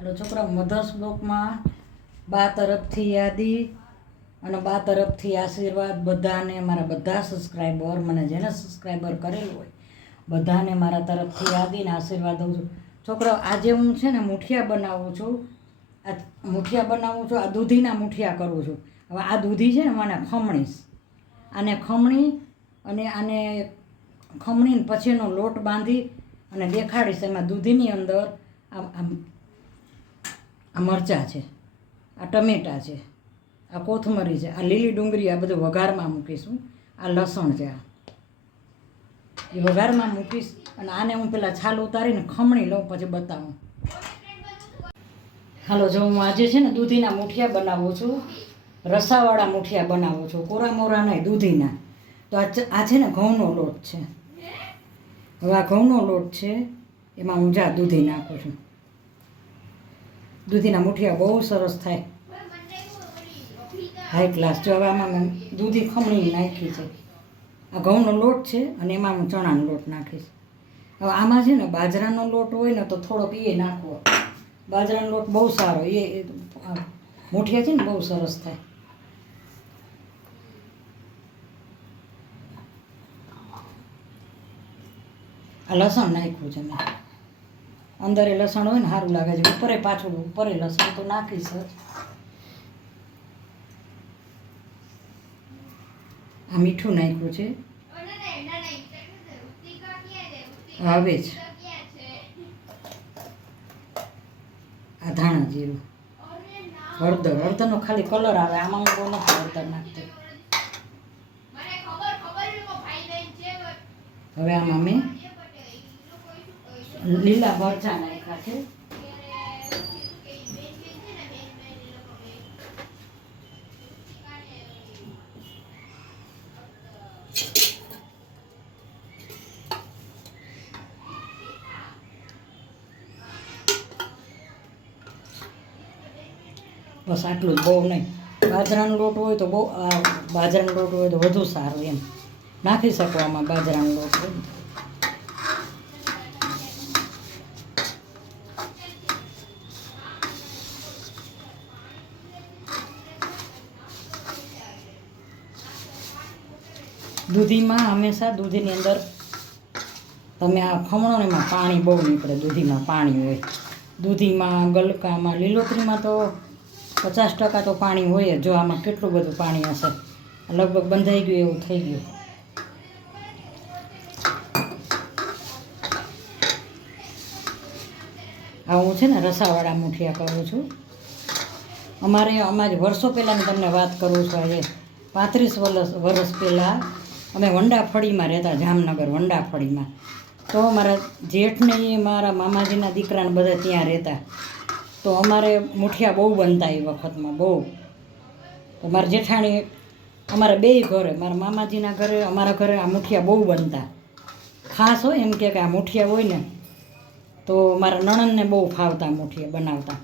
હાલો છોકરા, મધર્સ બ્લોકમાં બા તરફથી યાદી અને બા તરફથી આશીર્વાદ બધાને, મારા બધા સબસ્ક્રાઈબર, મને જેને સબસ્ક્રાઈબર કરેલું હોય બધાને મારા તરફથી યાદી ને આશીર્વાદ દઉં છું. છોકરાઓ, આજે હું છે ને મુઠિયા બનાવું છું. આ દૂધીના મુઠિયા કરું છું. હવે આ દૂધી છે ને હું આને ખમણીશ. આને ખમણી અને આને ખમણીને પછી એનો લોટ બાંધી અને દેખાડીશ. એમાં દૂધીની અંદર આ મરચાં છે, આ ટમેટાં છે, આ કોથમરી છે, આ લીલી ડુંગળી, આ બધું વઘારમાં મૂકીશું. આ લસણ છે, એ વઘારમાં મૂકીશ. અને આને હું પેલા છાલ ઉતારીને ખમણી લઉં પછી બતાવું. હાલો, જો હું આજે છે ને દૂધીના મુઠિયા બનાવું છું. રસાવાળા મુઠિયા બનાવું છું, કોરા મોરા નહીં, દૂધીના. તો આ છે ને ઘઉંનો લોટ છે. હવે આ ઘઉંનો લોટ છે, એમાં હું દૂધી નાખું છું. દૂધીના મુઠિયા બહુ સરસ થાય, હાઈ ક્લાસ. જો હવે આમાં મેં દૂધી ખમણી નાખી છે. આ ઘઉંનો લોટ છે અને એમાં હું ચણાનો લોટ નાખીશ. હવે આમાં છે ને બાજરાનો લોટ હોય ને તો થોડોક એ નાખવો. બાજરાનો લોટ બહુ સારો, એ મુઠિયા છે ને બહુ સરસ થાય. આ લસણ નાખ્યું છે મેં. અંદર એ લસણ હોય ને સારું લાગે છે. ઉપરે પાછું ઉપરે લસણ તો નાખીશ જ. આ મીઠું નાખ્યું છે હવે જ. આ ધાણા જીરું, હળદર. હળદરનો ખાલી કલર આવે, આમાં હું બહુ નથી હળદર નાખતી. હવે આમાં મેં લીલા મરચાં નાખ્યા છે. બસ આટલું જ, બહુ નહીં. બાજરાનો લોટ હોય તો બહુ, બાજરાનો લોટ હોય તો વધુ સારું. એમ નાખી શકો આમાં બાજરાનો લોટ હોય. દૂધીમાં હંમેશા, દૂધીની અંદર તમે આ ખમણો ને એમાં પાણી બહુ નીકળે. દૂધીમાં પાણી હોય. દૂધીમાં, ગલકામાં, લીલોતરીમાં તો 50% તો પાણી હોય જ. જો આમાં કેટલું બધું પાણી હશે. લગભગ બંધાઈ ગયું એવું થઈ ગયું. આ હું છે ને રસાવાળા મુઠિયા કરું છું. અમારી વર્ષો પહેલાંની તમને વાત કરું છું. આજે 35 વર્ષ પહેલાં અમે વંડાફળીમાં રહેતા, જામનગર વંડાફળીમાં. તો મારા જેઠને એ મારા મામાજીના દીકરાને બધા ત્યાં રહેતા. તો અમારે મુઠિયા બહુ બનતા એ વખતમાં, બહુ. તો મારા જેઠાણી, અમારા બેય ઘરે, મારા મામાજીના ઘરે, અમારા ઘરે આ મુઠિયા બહુ બનતા. ખાસ હોય એમ કે આ મુઠિયા હોય ને તો મારા નણંદને બહુ ફાવતા મુઠિયા બનાવતા.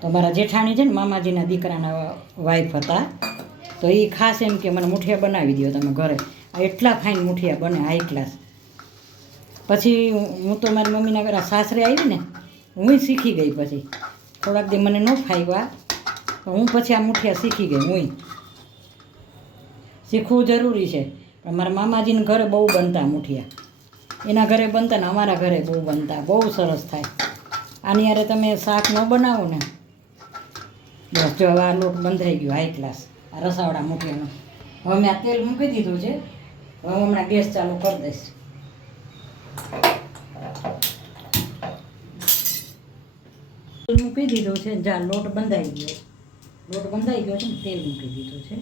તો મારા જેઠાણી છે ને મામાજીના દીકરાના વાઈફ હતા. તો એ ખાસ એમ કે મને મુઠિયા બનાવી દો તમે ઘરે. આ એટલા ફાઇન મુઠિયા બને, હાઈ ક્લાસ. પછી હું તો મારી મમ્મીના ઘરે સાસરે આવી ને, હું શીખી ગઈ. પછી થોડાક દી મને ન ફાવ્યા તો હું પછી આ મુઠિયા શીખી ગઈ. હું શીખવું જરૂરી છે. પણ મારા મામાજીને ઘરે બહુ બનતા મુઠિયા. એના ઘરે બનતા ને અમારા ઘરે બહુ બનતા. બહુ સરસ થાય. આની યારે તમે શાક ન બનાવો ને, બસ જો હવે આ લોટ બંધાઈ ગયો, હાઈ ક્લાસ. આ રસાવાળા મુઠિયાનો. હવે મેં આ તેલ મૂકી દીધું છે. હવે હું હમણાં ગેસ ચાલુ કરી દઈશ. મૂકી દીધું છે. જ્યાં લોટ બંધાઈ ગયો, લોટ બંધાઈ ગયો છે ને, તેલ મૂકી દીધું છે.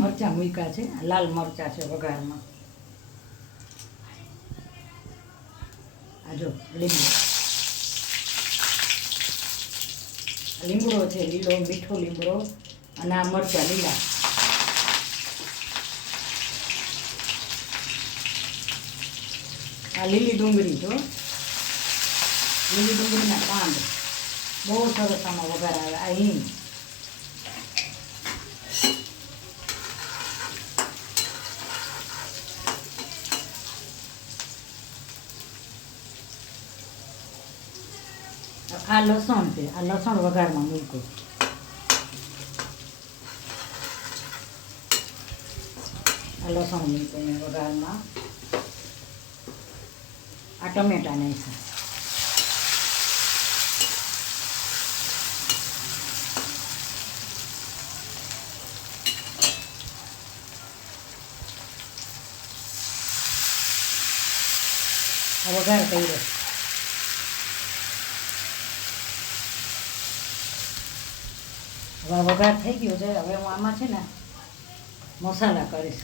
મરચાં મૂક્યા છે, લાલ મરચાં છે વઘારમાં. આ જો લીમડો છે, લીલો મીઠો લીમડો, અને આ મરચાં લીલા. આ લીલી ડુંગળી જો, લીલી ડુંગળીના કાંદ બહુ સરસ આમાં વઘાર આવે. આ હિંગ, આ લસણ છે, આ લસણ વઘારમાં મૂક્યું. આ લસણ મૂક્યું મેં વઘારમાં. આ ટમેટા નાખ્યા. વઘાર કર્યો. હવે વઘાર થઈ ગયો છે. હવે હું આમાં છે ને મસાલા કરીશ.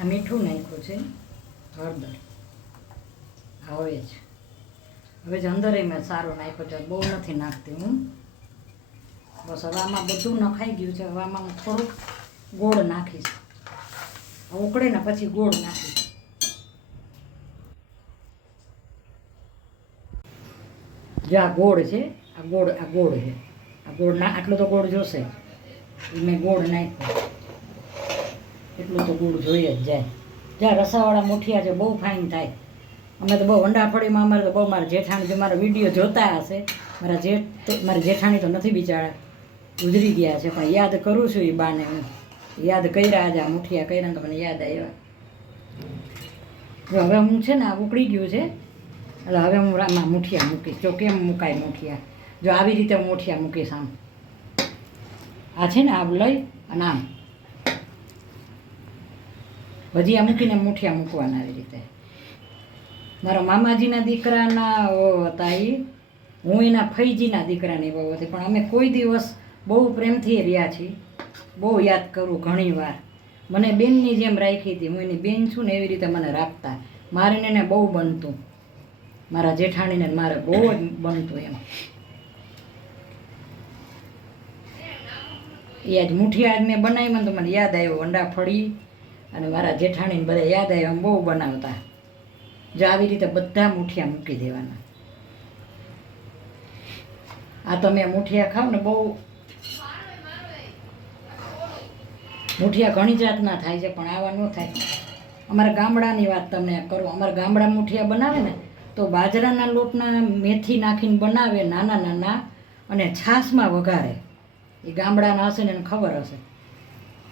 આ મીઠું નાખ્યું છે, હળદર હવે જ. હવે જ અંદર મેં સારું નાખ્યો છે, બહુ નથી નાખતી હું. બસ હવે આમાં બધું નખાઈ ગયું છે. હવે આમાં હું થોડુંક ગોળ નાખીશ. ઉકળે ને પછી ગોળ નાખીશ. જો આ ગોળ છે, આ ગોળ છે. આ ગોળ ના આટલો તો ગોળ જોશે. મેં ગોળ નાખ્યો. એટલું તો ગોળ જોઈએ જ જાય. જ્યાં રસાવાળા મુઠિયા છે બહુ ફાઇન થાય. અમે તો બહુ વંડાફળીમાં અમારે તો બહુ, મારા જેઠાણી જો મારા વિડીયો જોતા હશે, મારા જેઠાણી તો નથી બિચારા, ગુજરી ગયા છે, પણ યાદ કરું છું એ બાને. હું યાદ કર્યા આજે આ મુઠિયા કર્યા તો મને યાદ આવ્યા. હવે હું છે ને આ ઉકળી ગયું છે, એટલે હવે હું આમાં મુઠિયા મૂકીશ. જો કેમ મુકાય મુઠિયા, જો આવી રીતે હું મુઠિયા મૂકીશ. આમ આ છે ને આ લઈ અને આમ ભજીયા મૂકીને મુઠિયા મૂકવાના આવી રીતે. મારા મામાજીના દીકરાના હતા એ, હું એના ફઈજીના દીકરાની બહુ હતી, પણ અમે કોઈ દિવસ બહુ પ્રેમથી રહ્યા છીએ. બહુ યાદ કરું ઘણી વાર. મને બેનની જેમ રાખી હતી. હું એની બેન છું ને એવી રીતે મને રાખતા. મારે એને બહુ બનતું, મારા જેઠાણીને મારે બહુ જ બનતું એમ. એ આજ મુઠિયા આજ મેં બનાવી તો મને યાદ આવ્યો વંડાફળી અને મારા જેઠાણીને બધા યાદ આવ્યા. બહુ બનાવતા. જો આવી રીતે બધા મુઠિયા મૂકી દેવાના. આ તમે મુઠિયા ખાવ ને બહુ, મુઠિયા ઘણી જાતના થાય છે, પણ આવા ન થાય. અમારા ગામડાની વાત તમને કરું. અમારા ગામડા મુઠિયા બનાવે ને તો બાજરાના લોટના મેથી નાખીને બનાવે નાના નાના, અને છાશમાં વઘારે. એ ગામડાના હશે ને એને ખબર હશે.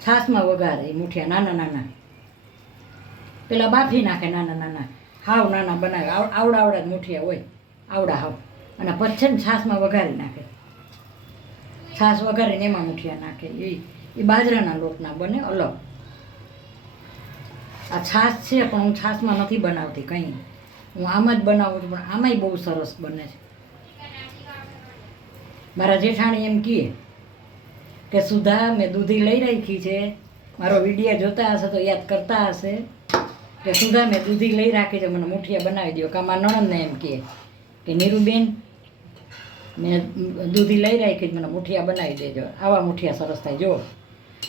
છાશમાં વઘારે એ મુઠિયા નાના નાના. પેલા બાફી નાખે નાના નાના, હાવ નાના બનાવે. આવડા જ મુઠિયા હોય, આવડા હાવ. અને પછી છે ને છાશમાં વઘારી નાખે. છાશ વઘારીને એમાં મુઠિયા નાખે. એ બાજરાના લોટના બને અલગ. આ છાશ છે પણ હું છાશમાં નથી બનાવતી કંઈ. હું આમ જ બનાવું છું, પણ આમાંય બહુ સરસ બને છે. મારા જેઠાણી એમ કહે કે સુધા મેં દૂધી લઈ રાખી છે. મારો વિડીયો જોતા હશે તો યાદ કરતા હશે કે સુધા મેં દૂધી લઈ રાખી છે, મને મુઠિયા બનાવી દો. કે મારા નણંદને એમ કે નીરુબેન મેં દૂધી લઈ રાખી છે, મને મુઠિયા બનાવી દેજો. આવા મુઠિયા સરસ થાય. જો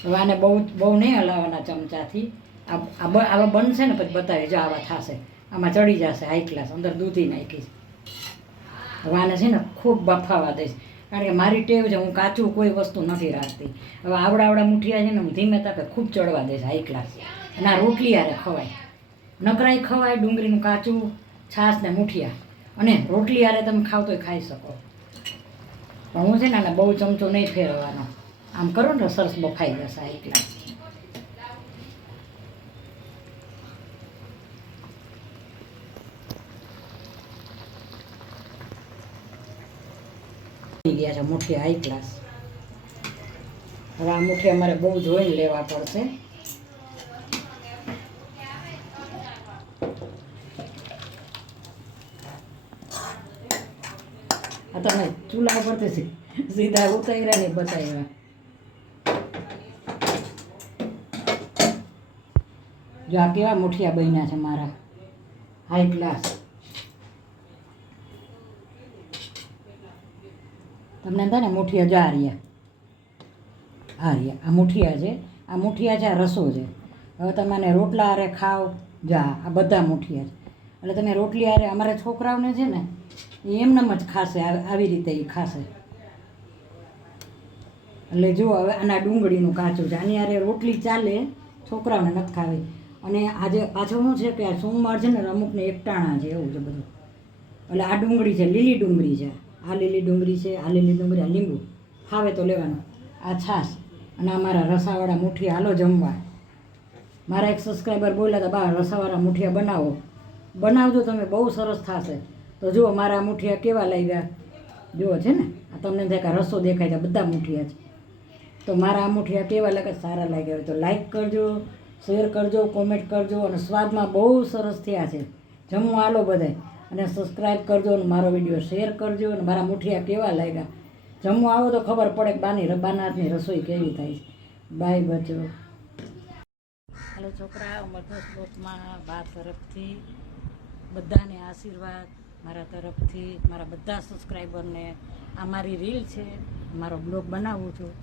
હવે આને બહુ નહીં હલાવવાના ચમચાથી. આવા બનશે ને પછી બતાવી. જો આવા થશે, આમાં ચડી જશે હાઈ ક્લાસ. અંદર દૂધી નાખીશ. હવે આને છે ને ખૂબ બફાવા દઈશ, કારણ કે મારી ટેવ છે, હું કાચું કોઈ વસ્તુ નથી રાખતી. હવે આવડા મુઠિયા છે ને હું ધીમે તાકે ખૂબ ચડવા દઈશ હાઈ ક્લાસ. અને આ રોટલી હારે ખવાય, નકરાઈ ખવાય. ડુંગળીનું કાચું, છાશ ને મુઠિયા, અને રોટલી હારે તમે ખાવ તોય ખાઈ શકો. પણ હું છે ને આને બહુ ચમચો નહીં ફેરવવાનો. આમ કરો ને સરસ બફાઈ જશે હાઈ ક્લાસ. ગયા છે મુઠિયા હાઈ ક્લાસ. હવે આ મુઠિયા મારે બહુ જોઈને લેવા પડશે. આ તમે ચૂલા પરથી સીધા ઉતાર્યા ને બતાવ્યા. જો આ કેવા મુઠિયા બન્યા છે મારા હાઈ ક્લાસ. તમને થાય ને મુઠિયા જા રહ્યા આ મુઠિયા છે, આ મુઠિયા છે, આ રસો છે. હવે તમે રોટલા હારે ખાઓ જા, આ બધા મુઠિયા છે. એટલે તમે રોટલી હારે, અમારા છોકરાઓને છે ને એ એમનેમ જ ખાશે, આવી રીતે એ ખાશે. એટલે જુઓ હવે આના ડુંગળીનું કાચું છે, આની હારે રોટલી ચાલે, છોકરાઓને નથી ખાવી. અને આજે પાછું શું છે કે આ સોમવાર છે ને અમુકને એકટાણા છે એવું છે બધું. એટલે આ ડુંગળી છે, લીલી ડુંગળી છે, આ લીલી ડુંગળી છે, આ લીલી ડુંગળી, આ લીંબુ ખાવે તો લેવાનું, આ છાશ અને આ મારા રસાવાળા મુઠિયા. હાલો જમવા. મારા એક સબસ્ક્રાઈબર બોલ્યા હતા, બા રસાવાળા મુઠિયા બનાવજો તમે, બહુ સરસ થશે. તો જુઓ મારા મુઠિયા કેવા લાગ્યા, જુઓ છે ને આ તમને દેખાય રસો દેખાય છે, બધા મુઠિયા છે. તો મારા આ મુઠિયા કેવા લાગે, સારા લાગ્યા હોય તો લાઈક કરજો, શેર કરજો, કોમેન્ટ કરજો. અને સ્વાદમાં બહુ સરસ થયા છે. જમવા હાલો બધાય, અને સબસ્ક્રાઈબ કરજો અને મારો વિડીયો શેર કરજો. અને મારા મુઠિયા કેવા લાગ્યા, જમવા આવો તો ખબર પડે કે બાના હાથની રસોઈ કેવી થાય છે. બાય બચો. હાલો છોકરા, અમરદાસ બ્લોગમાં બા તરફથી બધાને આશીર્વાદ, મારા તરફથી મારા બધા સબસ્ક્રાઈબરને. આ મારી રીલ છે, મારો બ્લોગ બનાવું છું.